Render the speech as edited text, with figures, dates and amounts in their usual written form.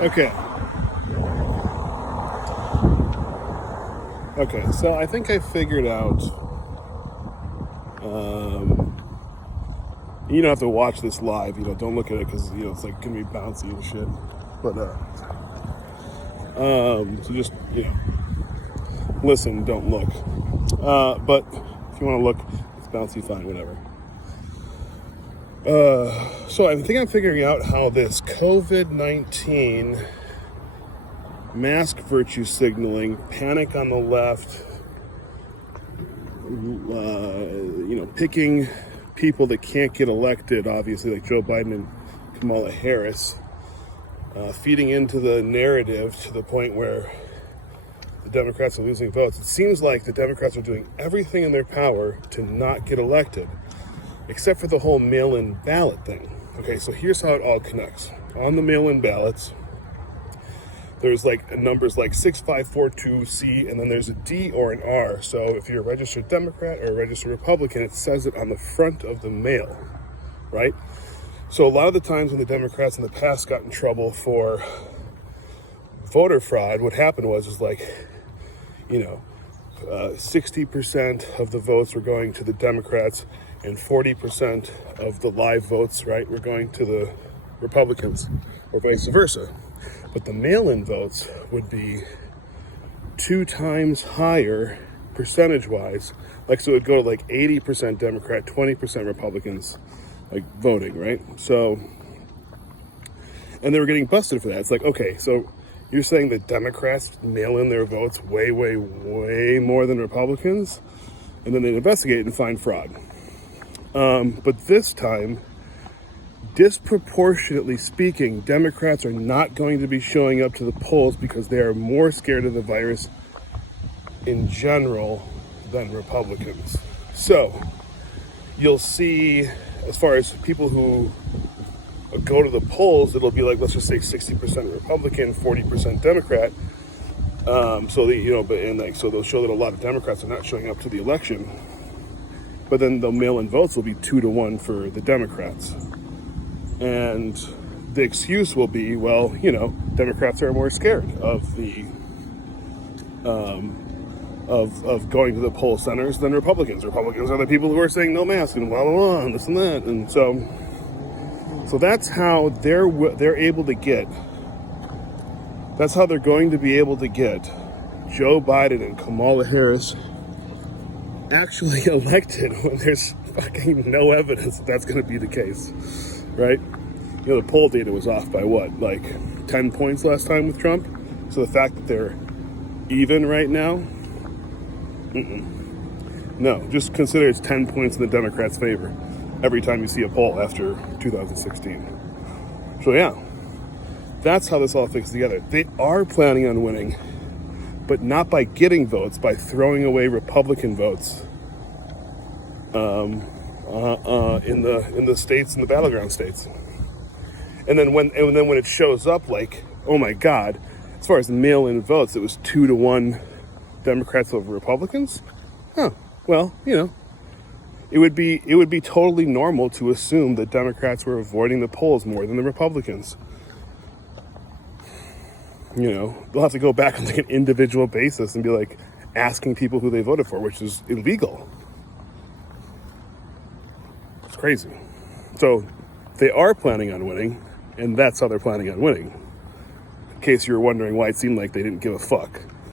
Okay. Okay, so I think I figured out. You don't have to watch this live. Don't look at it because it's like gonna be bouncy and shit. But so just listen, don't look. But if you want to look, it's bouncy, fine, whatever. So I think I'm figuring out how this COVID-19 mask virtue signaling, panic on the left, picking people that can't get elected, obviously, like Joe Biden and Kamala Harris, feeding into the narrative to the point where the Democrats are losing votes. It seems like the Democrats are doing everything in their power to not get elected, except for the whole mail-in ballot thing. Okay, so here's how it all connects. On the mail-in ballots, there's like numbers like 6542C, and then there's a D or an R. So if you're a registered Democrat or a registered Republican, it says it on the front of the mail, right? So a lot of the times when the Democrats in the past got in trouble for voter fraud, what happened was 60% of the votes were going to the Democrats and 40% of the live votes, right, were going to the Republicans, or vice versa. But the mail-in votes would be 2 times higher percentage-wise. So it would go to 80% Democrat, 20% Republicans, voting, right? So, and they were getting busted for that. It's okay, so you're saying that Democrats mail in their votes way, way, way more than Republicans? And then they investigate and find fraud. But this time, disproportionately speaking, Democrats are not going to be showing up to the polls because they are more scared of the virus in general than Republicans. So you'll see, as far as people who go to the polls, it'll be let's just say 60% Republican, 40% Democrat. So they'll show that a lot of Democrats are not showing up to the election. But then the mail-in votes will be 2-1 for the Democrats. And the excuse will be, Democrats are more scared of the of going to the poll centers than Republicans. Republicans are the people who are saying no mask and blah blah blah and this and that. And so that's how they're able to get. That's how they're going to be able to get Joe Biden and Kamala Harris actually elected when there's fucking no evidence that that's going to be the case. Right? The poll data was off by 10 points last time with Trump. So the fact that they're even right now, no, just consider it's 10 points in the Democrats' favor every time you see a poll after 2016. So yeah, that's how this all fits together. They are planning on winning, but not by getting votes, by throwing away Republican votes. In the states, in the battleground states, and then when it shows up, oh my God, as far as mail-in votes, it was 2-1 Democrats over Republicans. Oh well, it would be totally normal to assume that Democrats were avoiding the polls more than the Republicans. They'll have to go back on an individual basis and be asking people who they voted for, which is illegal. Crazy. So they are planning on winning, and that's how they're planning on winning. In case you were wondering why it seemed like they didn't give a fuck.